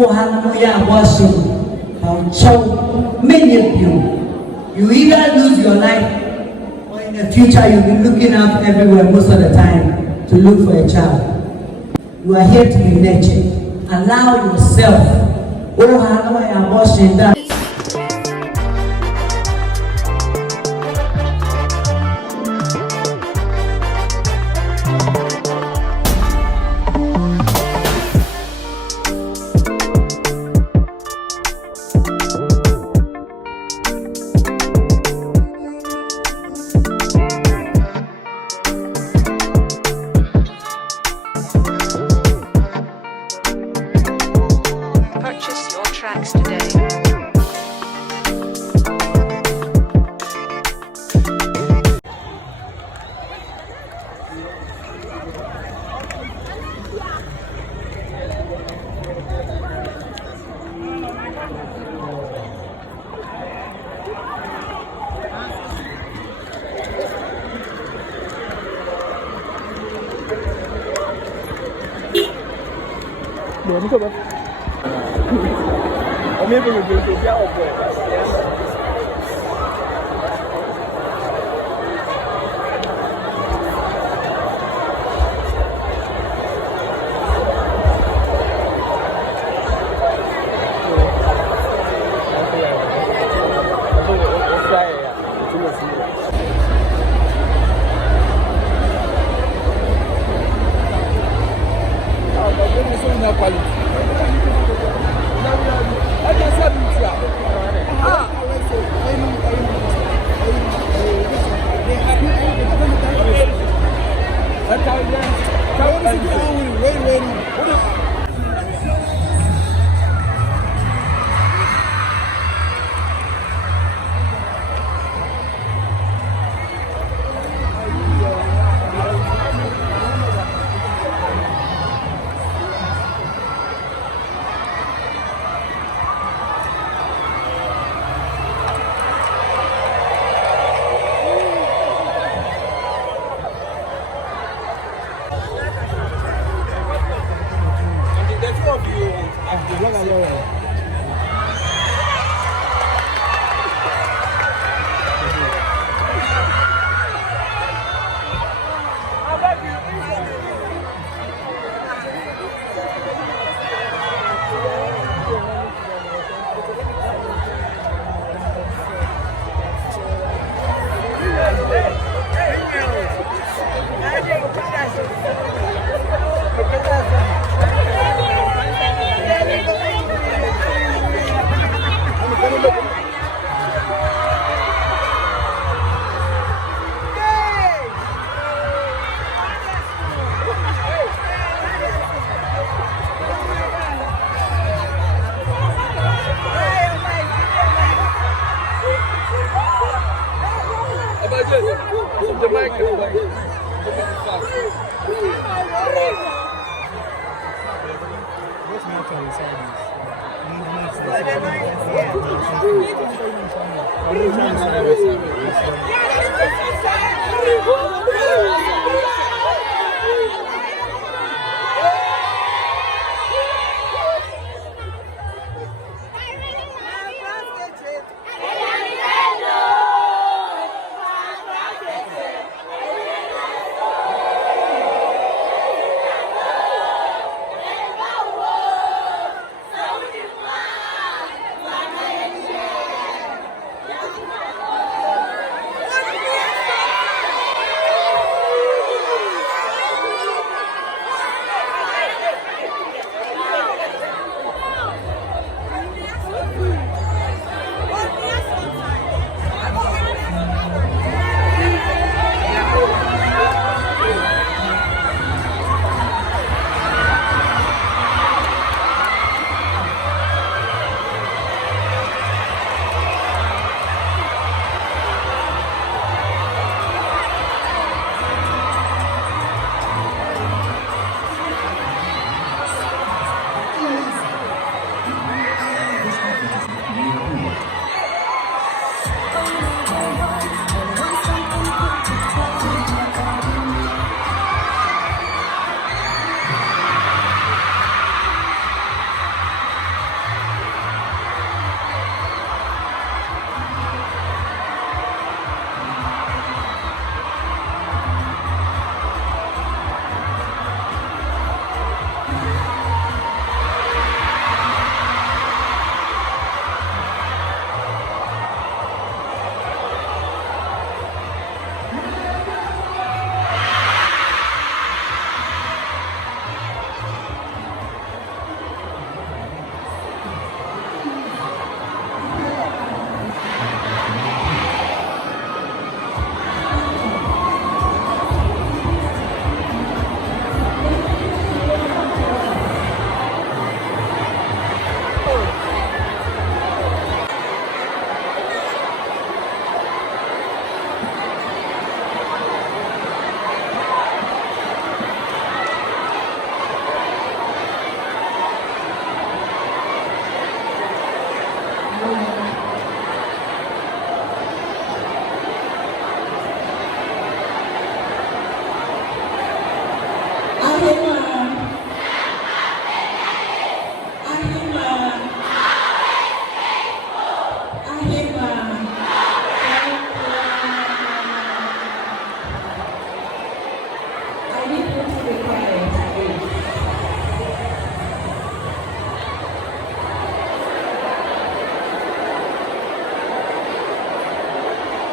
oh hallelujah worship, so many of you either lose your life or in the future you'll be looking out everywhere most of the time to look for a child. You are here to be nurtured. Allow yourself, oh hallelujah worship that. Purchase your tracks today.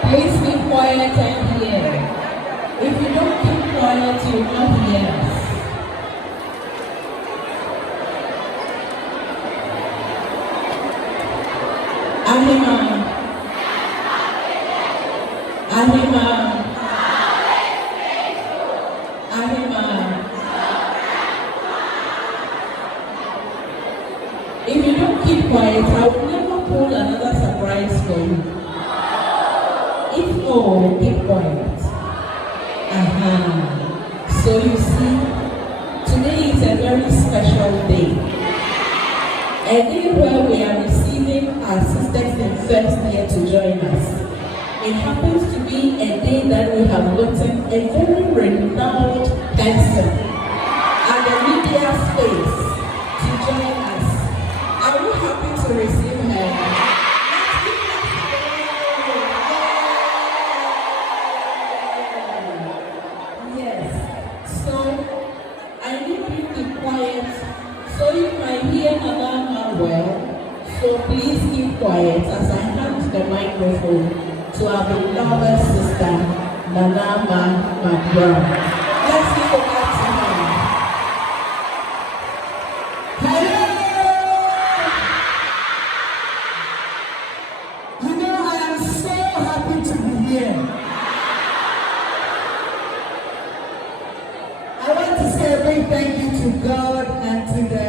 Please be quiet and hear. If you don't keep quiet, you will not hear us. Ahima. Ahima. Ahima. If you don't keep quiet, I will never pull another surprise for you. If all, keep quiet. So you see, today is a very special day. A day where we are receiving our sisters in first year to join us. It happens to be a day that we have gotten a very renowned person at the media space to join us. Are we happy to receive her? So you might hear Nanama well, so please keep quiet as I hand the microphone to our beloved sister, Nanama Mcbrown. Let's give a clap to her. Hello! You know, I am so happy to be here. I want to say a big thank you to God and to the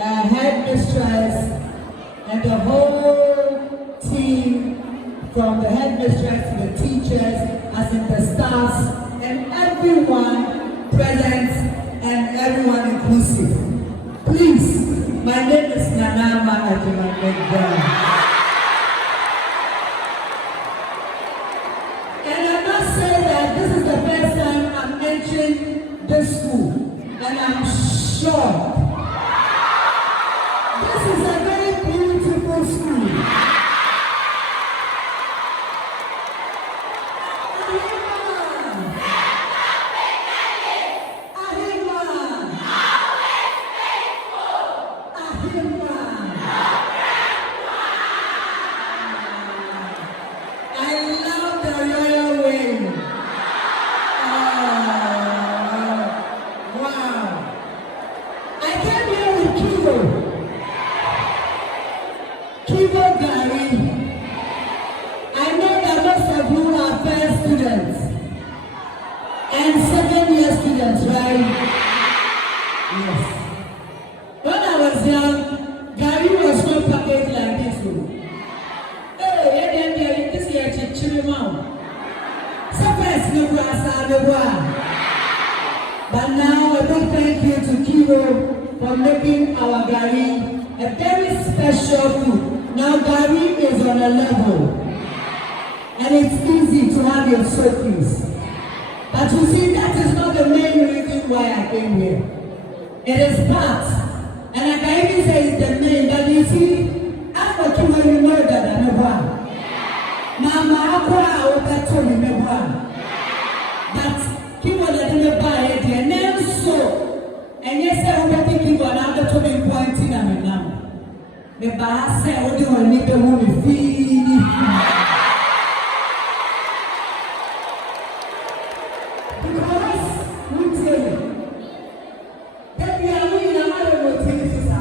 headmistress and the whole team, from the headmistress to the teachers, as in the staffs, and everyone present and everyone inclusive. Please, my name is Nanama Mcbrown. And I must say that this is the first time I'm entering this school, and I'm sure this is a very beautiful school. I love the royal wing. Wow. I came here with Kibo Gary. I know that most of you are first students and second-year students, right? Yes. When I was young, Gary was not packaged like this. Hey, this year, Chichimau. Sometimes no grass out the world. But now a big thank you to Kibo for making our Gary a very special food. Now Gary is on a level, and it's easy to have your soakies. But you see, that is not the main reason why I came here. It is part, and I can even say it's the main. But you see, after Kibo, you know that I'm a one. Now my I will bet to remember. But Kibo didn't buy it, and then so. And yes, I will be Kibo and I'm the turning point in a now. The boss said, "What do you need to move me feed?" Because we tell you that we are doing another rotation.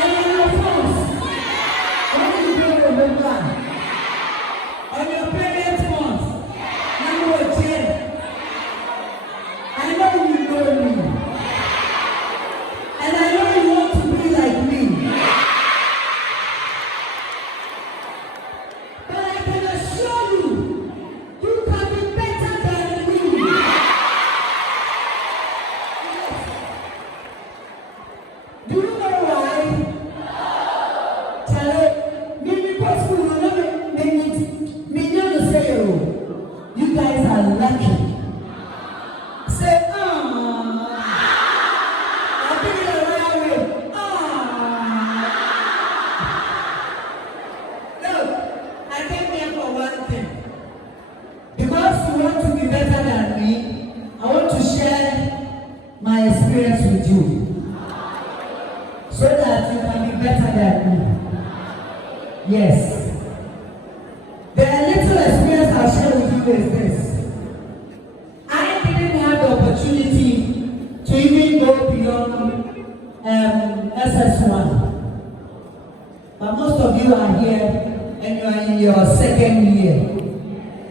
And of course, when you go to the plan, on your parents' month, number 10, I know you know me. And I know you want to be like me. like me. Yes. The little experience I'll share with you is this. I didn't have the opportunity to even go beyond SS1. But most of you are here and you are in your second year.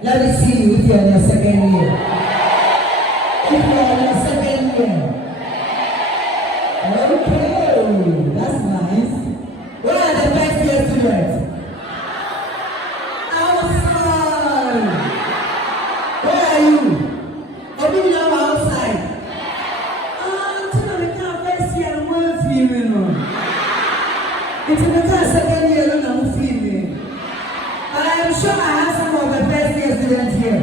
Let me see you if you are in your second year. If you are in your second year. Okay, that's nice. Where are the first year students? Outside. Where are you? Open your outside. Until we come first year, I'm going to feel you. It's in the second year, I'm feeling. But I am sure I have some of the first year students here.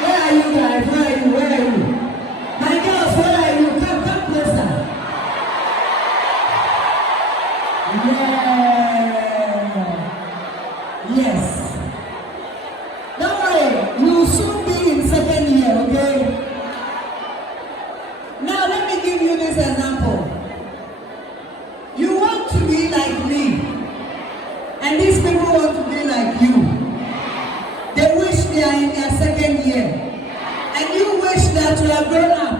Where are you guys? Where are you? Where are you? My girls, where are you? Come closer. Yeah. Yes. Don't worry, you will soon be in second year, okay? Now let me give you this example. You want to be like me, and these people want to be like you. They wish they are in their second year, and you wish that you are grown up,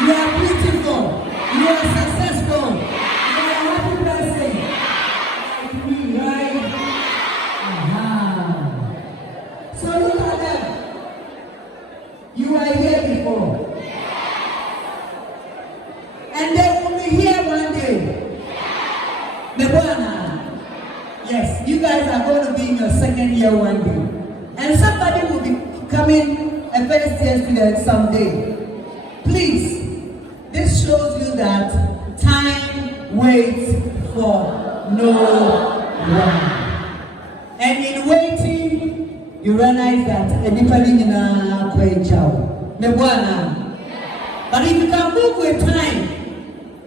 you are beautiful, you are successful, you are a happy person, like me, right? So look at them. You were here before, and they will be here one day. Mcbrown. Yes, you guys are going to be in your second year one day. And somebody will be becoming a first year student someday. Please, this shows you that time waits for no one. And in waiting, you realize that anybody in a quay chow. Mcbrown. But if you can move with time,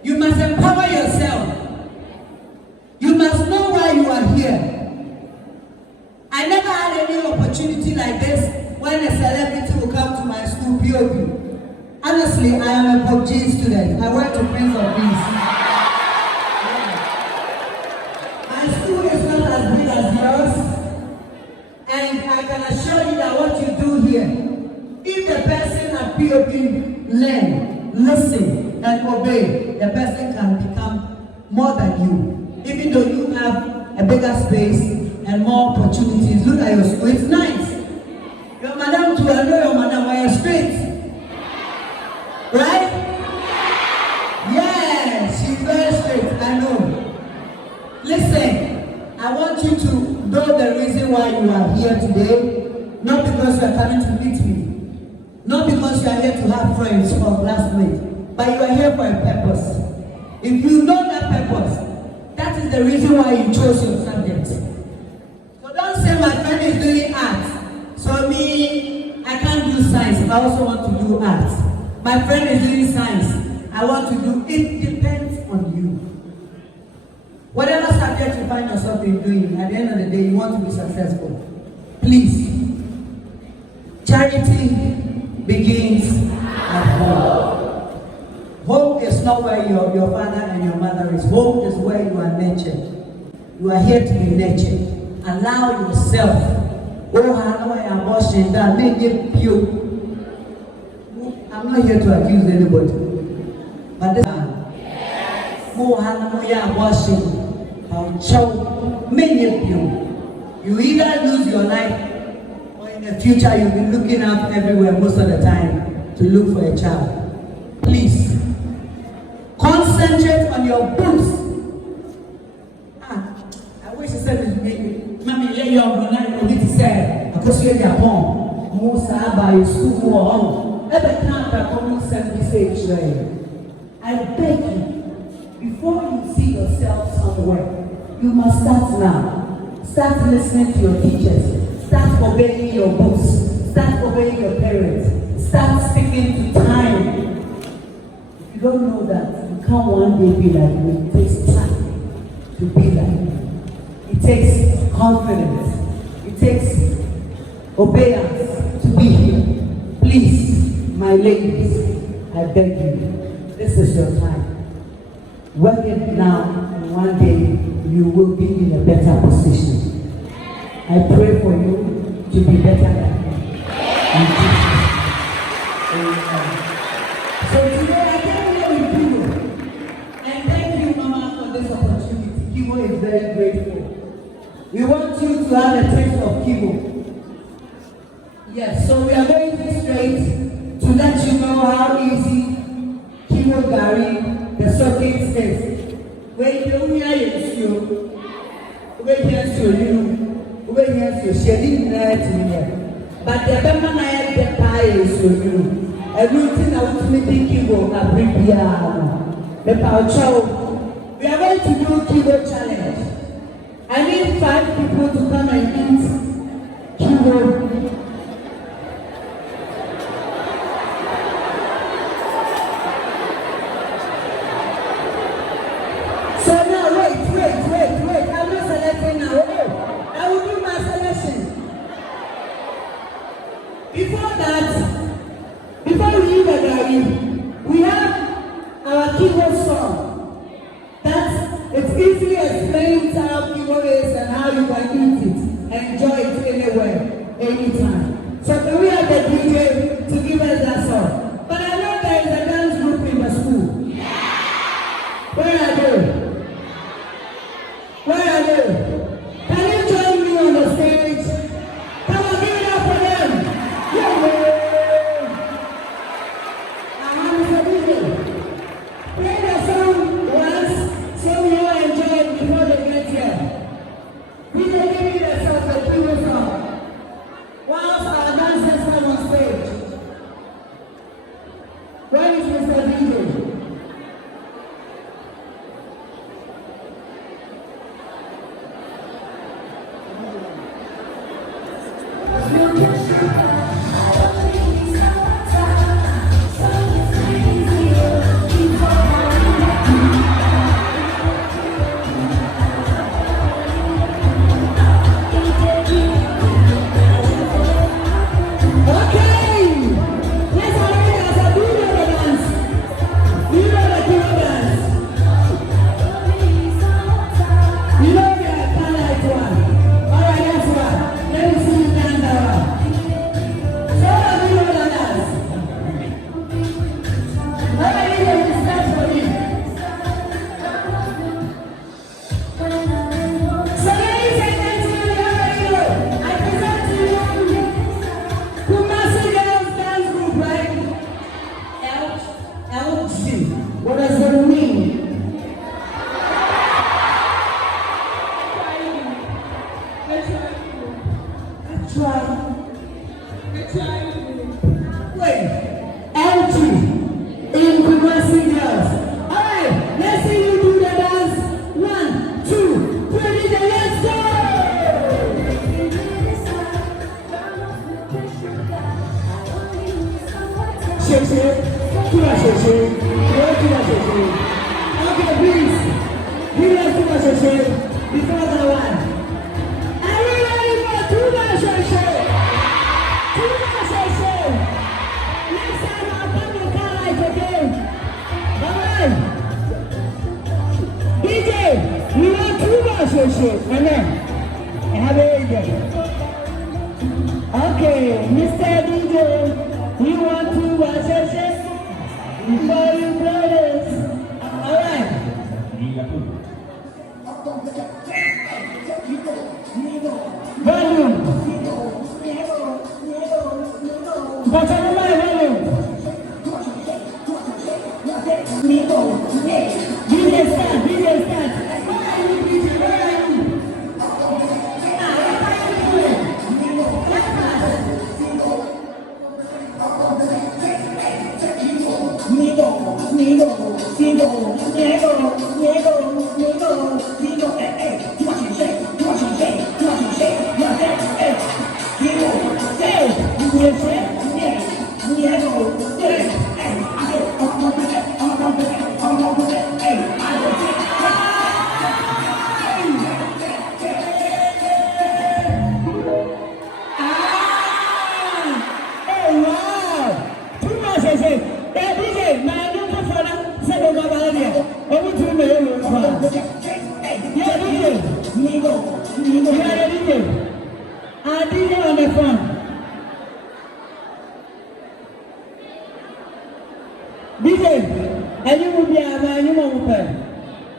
you must empower yourself. You must know why you are here. I never had any opportunity like this when a celebrity will come to my school, POB. Honestly, I am a POB student. I went to Prince of Peace. My school is not as big as yours. And I can assure you that what you do here, if the person at POB learn, listen, and obey, the person can become more than you. Even though you have a bigger space and more opportunities, look at your school, it's nice. Your madam too, I know your madam, why you're straight. Right? Yes, she's very straight, I know. Listen, I want you to know the reason why you are here today, not because you are coming to meet me, not because you are here to have friends from classmates, but you are here for a purpose. If you know that purpose, that is the reason why you chose your subject. So don't say my friend is doing art, so me, I can't do science, I also want to do art. My friend is doing science, I want to do, it depends on you. Whatever subject you find yourself in doing, at the end of the day, you want to be successful. Please, charity begins at home. Home is not where your father and your mother is. Home is where you are nurtured. You are here to be nurtured. Allow yourself. Oh, I know I am washing that. Make it pure. I'm not here to accuse anybody. But this time, oh, I know I am washing. You either lose your life, or in the future you'll be looking up everywhere most of the time to look for a child. Please. Concentrate on your books. I wish I said this to me. Mommy, let your brother know what to say. Because you're their home. Most are by school for home. Every time that common sense message, I beg you, before you see yourself somewhere, you must start now. Start listening to your teachers. Start obeying your books. Start obeying your parents. Start sticking to time. If you don't know that, you can't one day be like me. It takes time to be like me. It takes confidence. It takes obedience to be here. Please, my ladies, I beg you, this is your time. Work it now, and one day you will be in a better position. I pray for you to be better than me. In Jesus' name. Amen. So today I came here with Kibo. And thank you, Mama, for this opportunity. Kibo is very grateful. We want you to have a taste of Kibo. Yes, so we are going straight to let you know how easy Kibo Gari, the circuit is. Wait, you hear you. Wait, yes, you. Wait, yes, you. She didn't let but the Bama I get pie is you. Everything I want to think Kibo, I bring the power show. We are going to do Kibo challenge. I need 5 people to come and eat Kibo. So now, wait. I'm not selecting now. Oh, I will do my selection. Before that, before we leave the garden, we have our Kibo song. It easily explains how Kibo is and how you can eat it. Enjoy it anywhere, anytime. So can we have the DJ to give us that song? But I know there is a dance group in the school. Where are they? Where are they? Can you join me on the stage? Come on, give it up for them. Yeah. I'm Mr. DJ. Play the song once so we all enjoy it before they get here. We will give you the song, the Kibo song. Whilst our dancers come on stage. Where is Mr. DJ? What does that mean? Wait, LG in Kumasi girls. Alright, let's see you do the dance. 1, 2, 3, let's go! Okay, please. Give us too much before the one. Are we ready for too much? Too much. Next time I'll come to Carlisle again. Alright. DJ, we want too much. Amen. Have a good. Okay, Mr. DJ, we want too much. Before you play this, alright. Volume. Bottom of my volume. DJ start. DJ,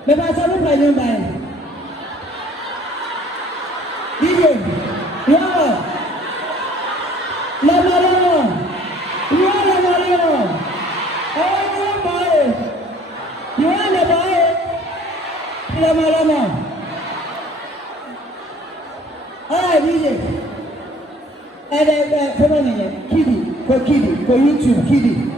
Me ba sa mo pa nyumba. Video. Yo. La Mario. You are the Mario. Oh, you boy. You are the boy. La Mario. Ah, DJ. And come on in. Kiddy, for YouTube, Kiddy.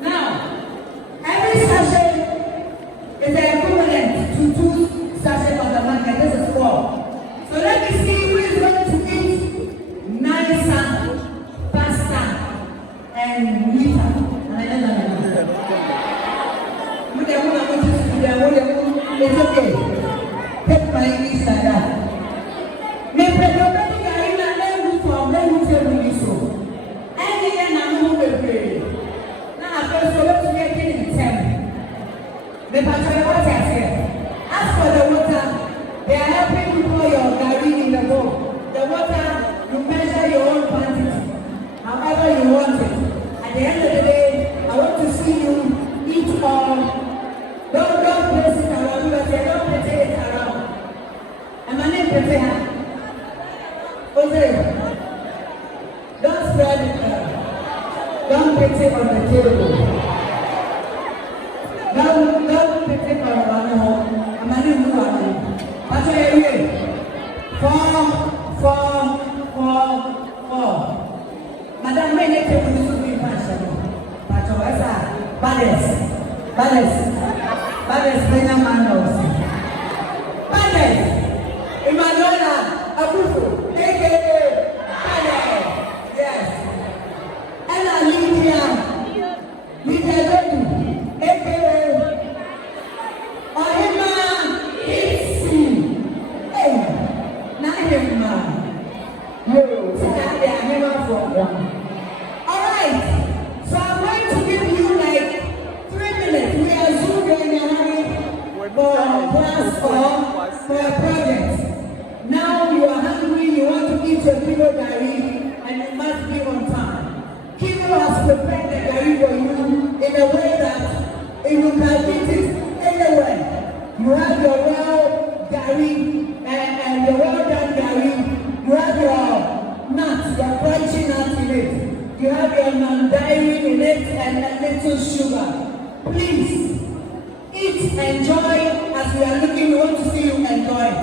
Now, It's okay. Take my English like that. Me predominantly carry na level from level to so. Any year na no be pray. Na first so let's get in 10. Me patrol what I say. As for the water, they are helping you pour your garri in the bowl. The water, you measure your own quantity, however you want it. At the end of the day, I want to see you eat all. Don't place it around because they don't place it around. And my name is Jose. Don't spread it. Don't put it on the table. Don't put it on the home. And my name is Jose. What's your name? 4. Madam, may I take you to be passion? Pacho, Bades, Benya Manos. Bades, Emanuela, Abufu, a.k.a. Bades. Yes. Ella Lydia Godu, a.k.a. Ohima Itzi. Hey, Nahima. Yo, today I never from one. Alright, so I'm going to give you like 3 minutes. We are zooming for class or for a project. Now you are hungry, you want to eat your kilo garri, and you must be on time. Kilo has prepared the garri for you in a way that you can eat it anywhere. You have your well garri and your well done garri. You have your nuts, your crunchy nuts in it. You have your non-dairy in it and a little sugar. Please, eat, enjoy. As we are looking, we want to see you enjoy it.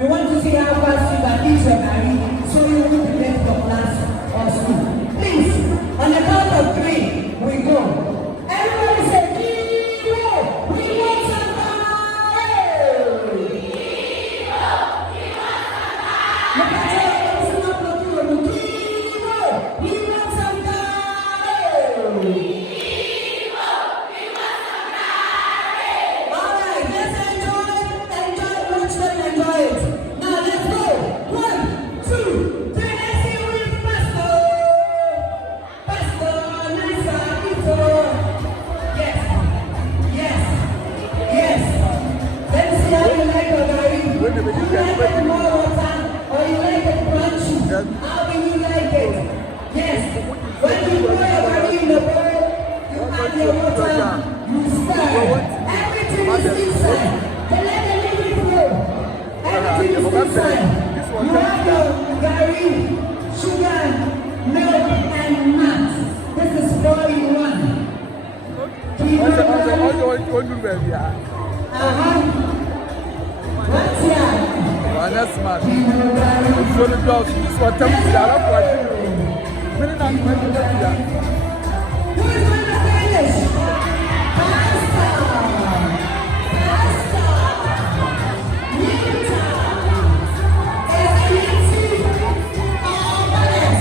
We want to see how fast you can eat your garri so you will be late for class or school. Please, on the count of 3, we go. Everybody say, Kilo! We want some garri! Kilo! We want some garri! How do you like it? Yes. When you pour your garri in the bowl, you add your water, you stir. Everything is inside. Then let the liquid flow. Everything is inside. You have your garri, sugar, milk, and nuts. This is 4 in 1. What's here? That's smart. It's going to go. This one tells you that I'm watching. Who is going to finish? Pasta! Nita! Esquiti! Alvarez!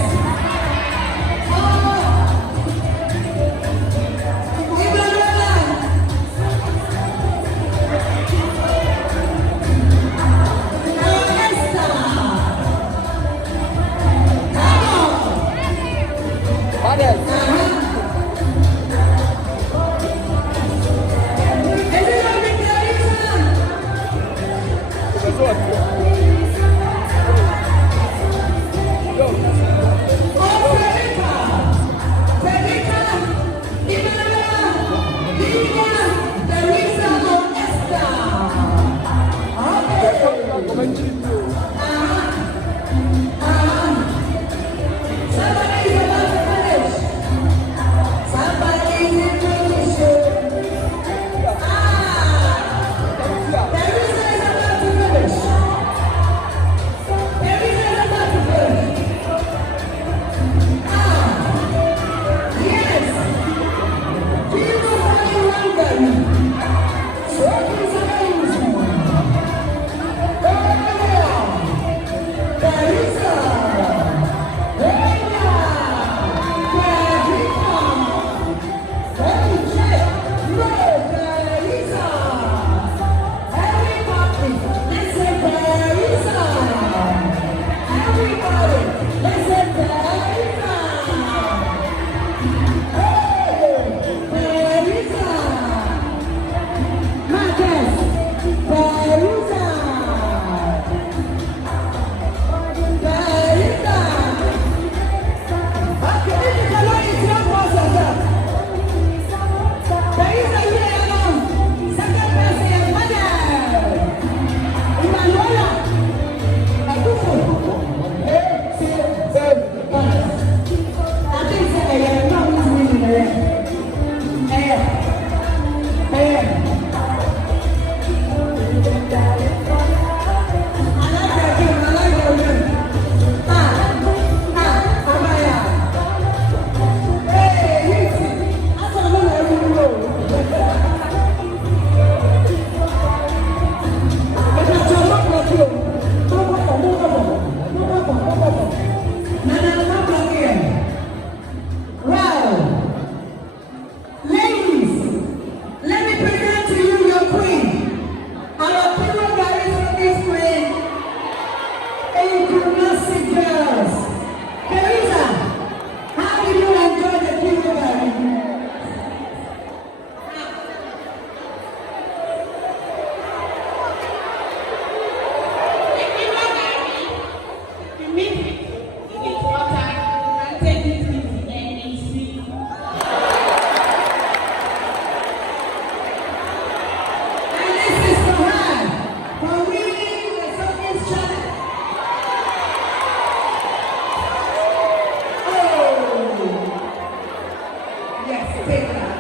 Take that.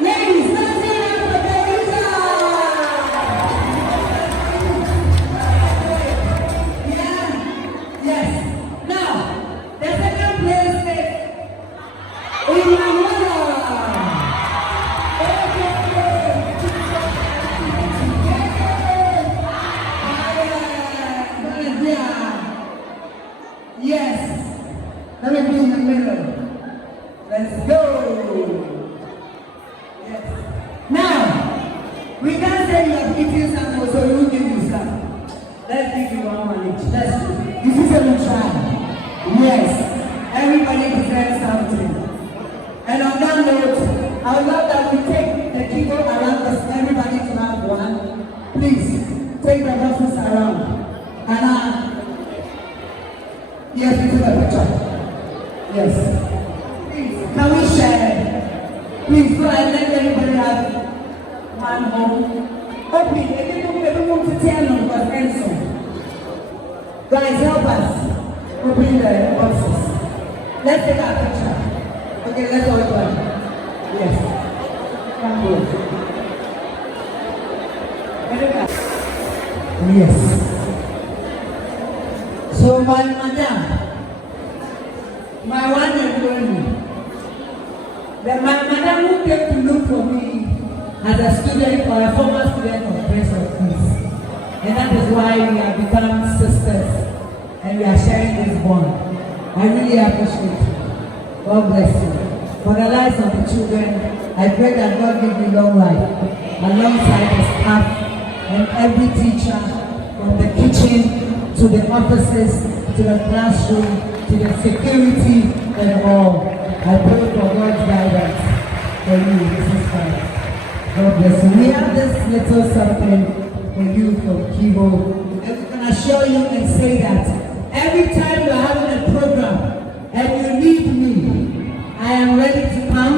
Ladies, let's hear it for Teresa. Yeah. Yes. Now, the second place is Emmanuel. Yes. Let me be in the middle. Let's go. Yes. Now, we can't say you have eaten some, so we will give you some. Let's give you one more each. Let's do it. This is a try. Yes. Everybody deserves something. And on that note, I would love that we take the people around us, everybody to have one. Please, take the buses around. And yes, we took a picture. Yes. Please, can we share? Please go and let everybody have one home. Open, everyone to tell them for friends. Guys, help us. Open the boxes. Let's take our picture. Okay, let's all go. Yes. Come on. Yes. So my madam, my one and only, my madam who came to look for me as a student or a former student of Prince of Peace. And that is why we have become sisters and we are sharing this bond. I really appreciate you. God bless you. For the lives of the children, I pray that God give you long life alongside the staff and every teacher from the kitchen to the offices, to the classroom, to the security and all. I pray for God's guidance for you. This is fine. God bless you. We have this little something for you from Kibo. And we can assure you and say that every time you are having a program and you need me, I am ready to come.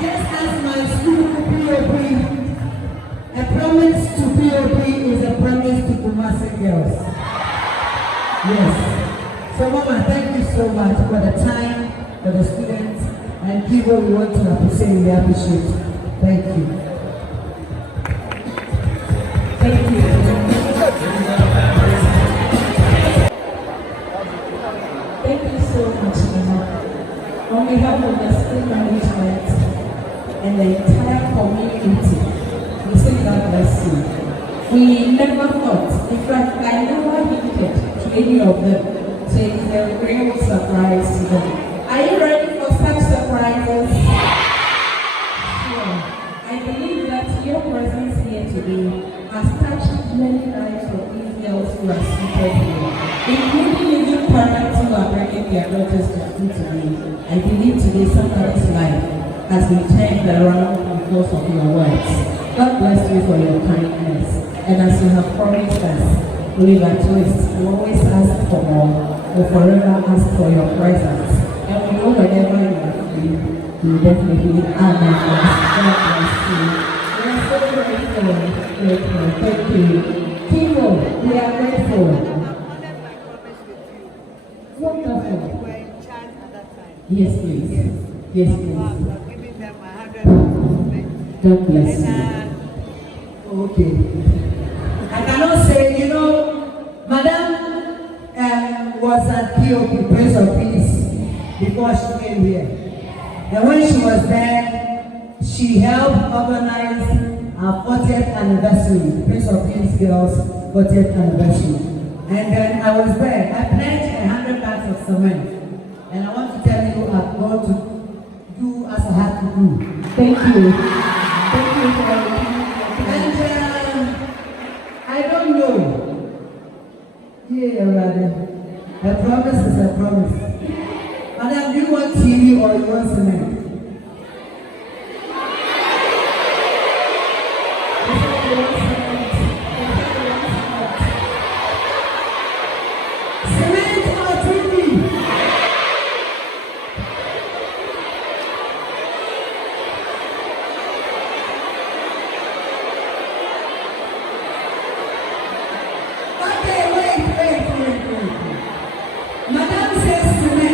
Just as my school POP, a promise to POP is a promise to Kumasi girls. Yes. So Mama, thank you so much for the time, for the students, and people we want to appreciate, we appreciate. Thank you. Thank you. Thank you so much, Mama. On behalf of the school management and the entire community, we say God bless you. We never thought, in fact, I never hinted to any of them, so it's a real surprise to them. Are you ready for such surprises? Sure. I believe that your presence here today has touched many lives of these girls who are seated here, including even parents who are bringing their daughters to school today. I believe today somebody's life has been turned around because of your words. God bless you for your kindness. And as you have promised us, live at least, you always ask for more, or forever ask for your presence. And we know whenever you are free, you definitely honor us. God bless you. We are so grateful. Thank you. People, we are grateful. Wonderful. Yes, please. Yes, please. God bless you. Okay. I cannot say, Madam was at POP, Prince of Peace, before she came here. And when she was there, she helped organize our 40th anniversary, Prince of Peace Girls 40th anniversary. And then I was there. I pledged 100 bags of cement. And I want to tell you, I'm going to do as I have to do. Thank you. Thank you for everything. And I don't know. Yeah, rather. A promise is a promise. Madam, do you want TV or you want cement? Cement or TV? Okay, wait. Madam says cement.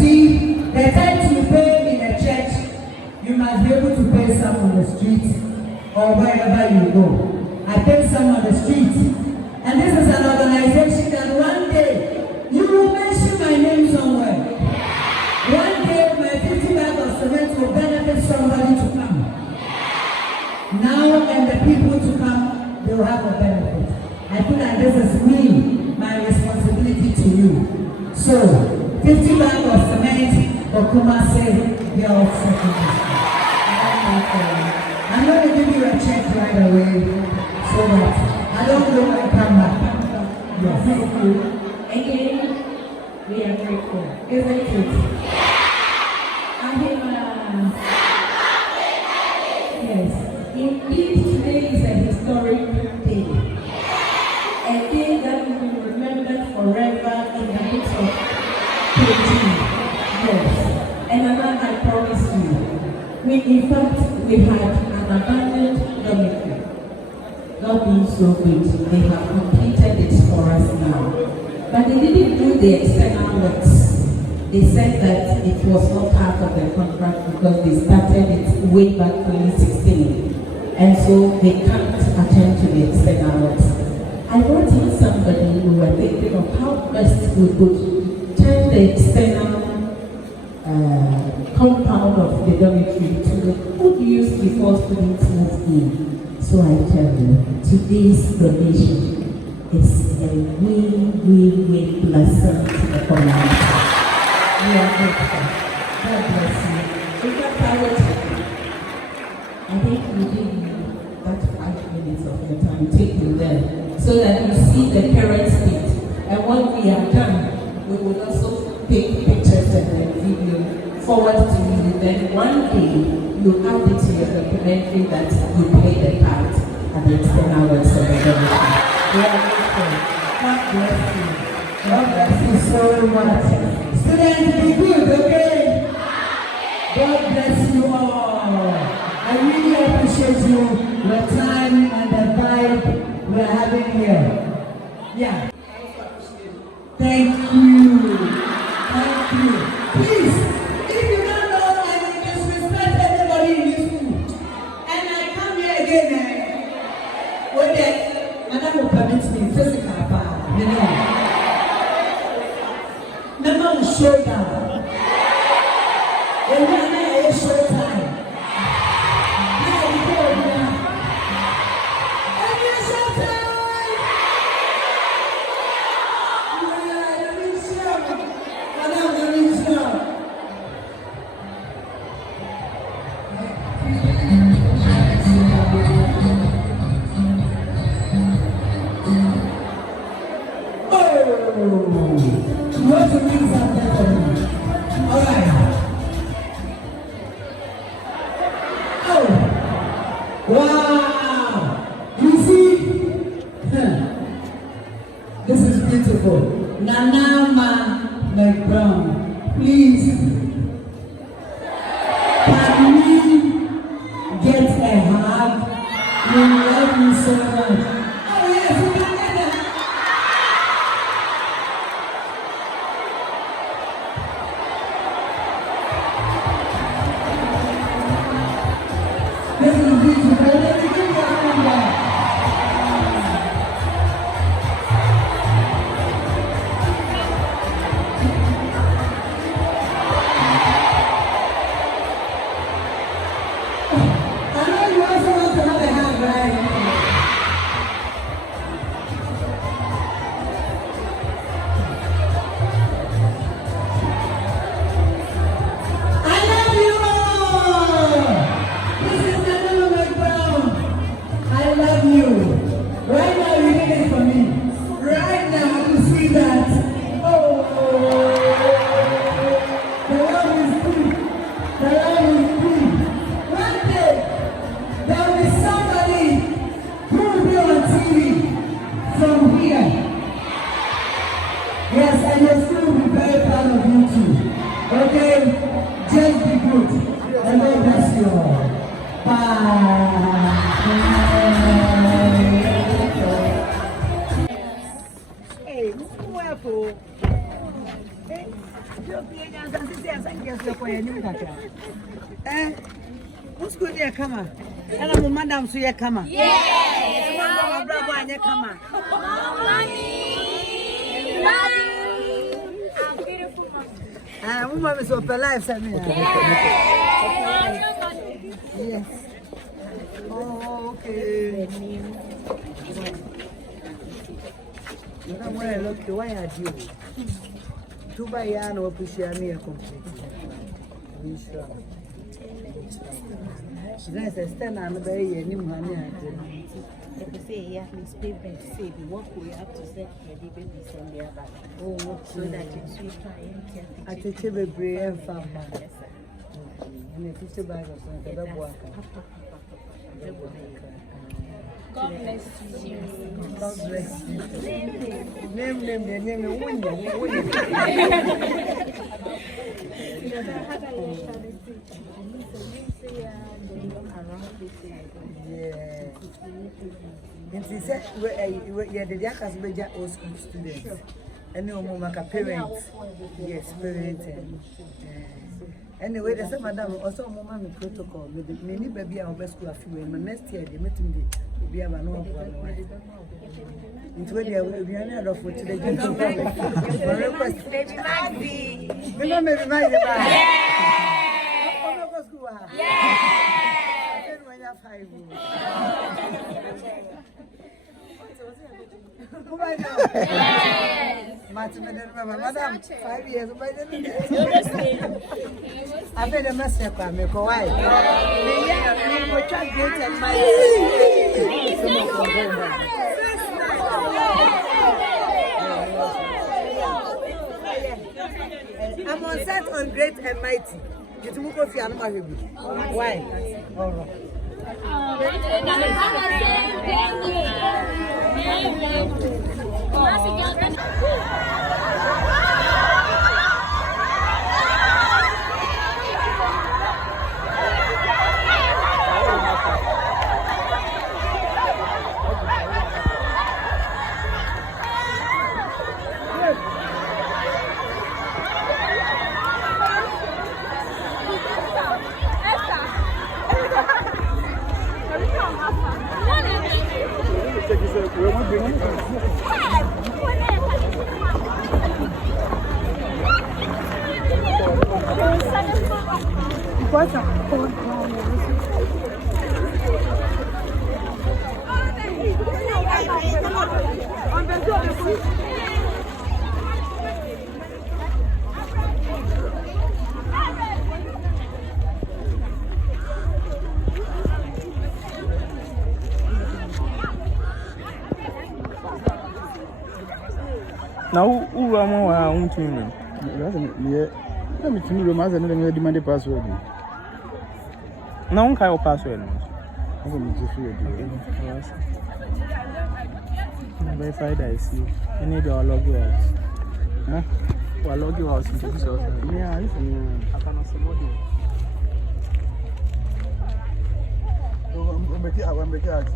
see, the tithe you pay in a church, you must be able to pay some on the street or wherever you go. I pay some on the street. And this is an organization that one day you will mention my name somewhere. One day my 50 bag of cement will benefit somebody to come. Now and the people to come, they will have a benefit. I feel like this is me, my responsibility to you. So, 50 bag of cement for Kumasi, they are all second. I'm going to give you a check right away so that I don't know when I come back. Yes. Thank you. Again, we are grateful, isn't it? Yes. Indeed, today is a historic day. A day that will be remembered forever in the books of history. Yes. And I promise you, in fact, we had an abandoned dormitory. God being so good, they have completed it for us now. But they didn't do the external works. They said that it was not part of the contract because they started it way back 2016. And so they can't attend to the external works. I brought in somebody who were thinking of how best we could turn the external compound of the dormitory to the good use before students move in. So I tell you, today's donation is a win-win blessing to the community. We are grateful. God bless you. In fact, I think we give you that 5 minutes of your time, take you there, so that you see the parents' feet. And when we are done, we will also take pictures and then video forward to you. Then one day, you add it to your documentary that you played a part at the external works of the government. We are grateful. God bless you. God bless you so much. Students, be good, okay? God bless you all. I really appreciate you, your time and the vibe we're having here. Yeah. Thank you. Thank you. Please, if you don't know and you disrespect anybody in this school, and I come here again, well then, Madam will permit me physical power, you know. Mama will show down. And when I show time. Now we go now. And you show time. Let me show. Madam, let me show. What the things are there for me? All right. Oh, wow! You see, this is beautiful. Nanama Mcbrown, please, can we get a hug? We love you so much. Oh yes, we can get a hug. This is beautiful. Let me give you a hand back. I know you also want to have a hand, right? I love you all. This is Mcbrown. I love you. Right now, you did it for me. Right now, you see that. Oh, the love is deep. The love is deep. One day, there will be somebody who will be on TV from here. Yes, and your school will be very proud of you too. Okay? Just be good. And God bless you all. Bye. guess the way you got eh? What's good here, come on? And I'm a madam, so you come on. Yes! I'm a brother, and you come on. Woman is open life, yes. Oh, okay. You know where I look, why are you? Two by Yan or Pushia complete. Nice, I stand on the bay and you money. Say, yeah, Miss Pavement say the work we have to set ready baby send their back. Oh, so that it's sweet time. I teach you a brave farm. Yes, sir. And a 50 bags or something. God bless you. God bless you. Name, and he said, you're the Yakas Beja old school students. And no more like a parent. Yes, parent. Anyway, there's a madam also moment protocol. Many baby are best school a few and next year they met me. We have an old one. It's when they will be another for today. Request. Remember, remind you. Madam, 5 years. I made a mess of my wife. I'm on set on Great and Mighty. You took off your animal. Why? All right. Now, who am I? Let me tell you, I'm going to demand the password. Now, I password. I'm going to verify that I see. I need to log you out. Huh? Well, log you out. Yeah, I cannot see what I'm making out.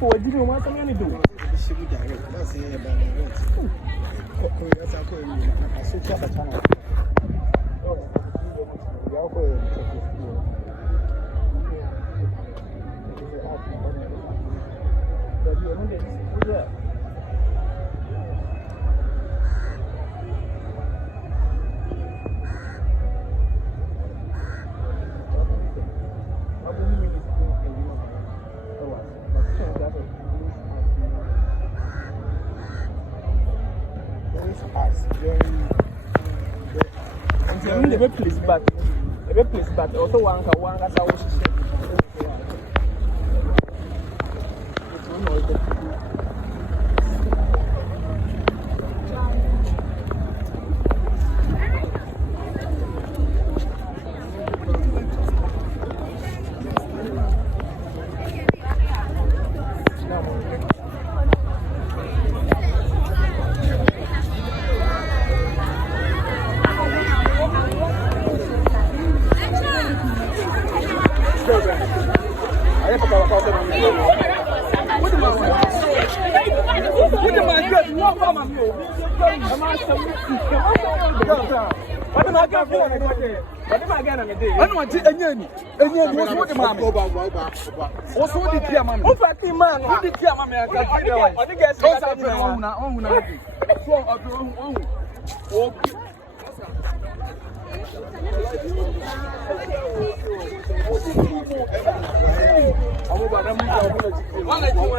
What did you want to do? That's it. replace but also one can say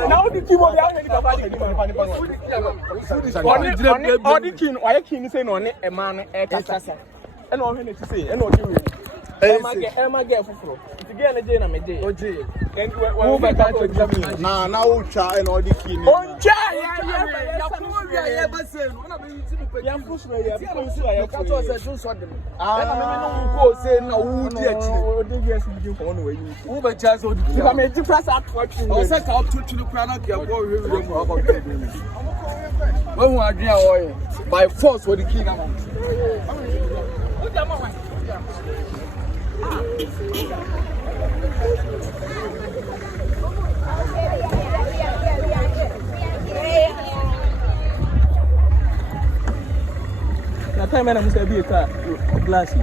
now the team of the and all to say, and what you Emma get for to get a day and a day. And we're back to examine. Now, child, and all the king. Oh, child, by force for the king. Na time na must be a glassy.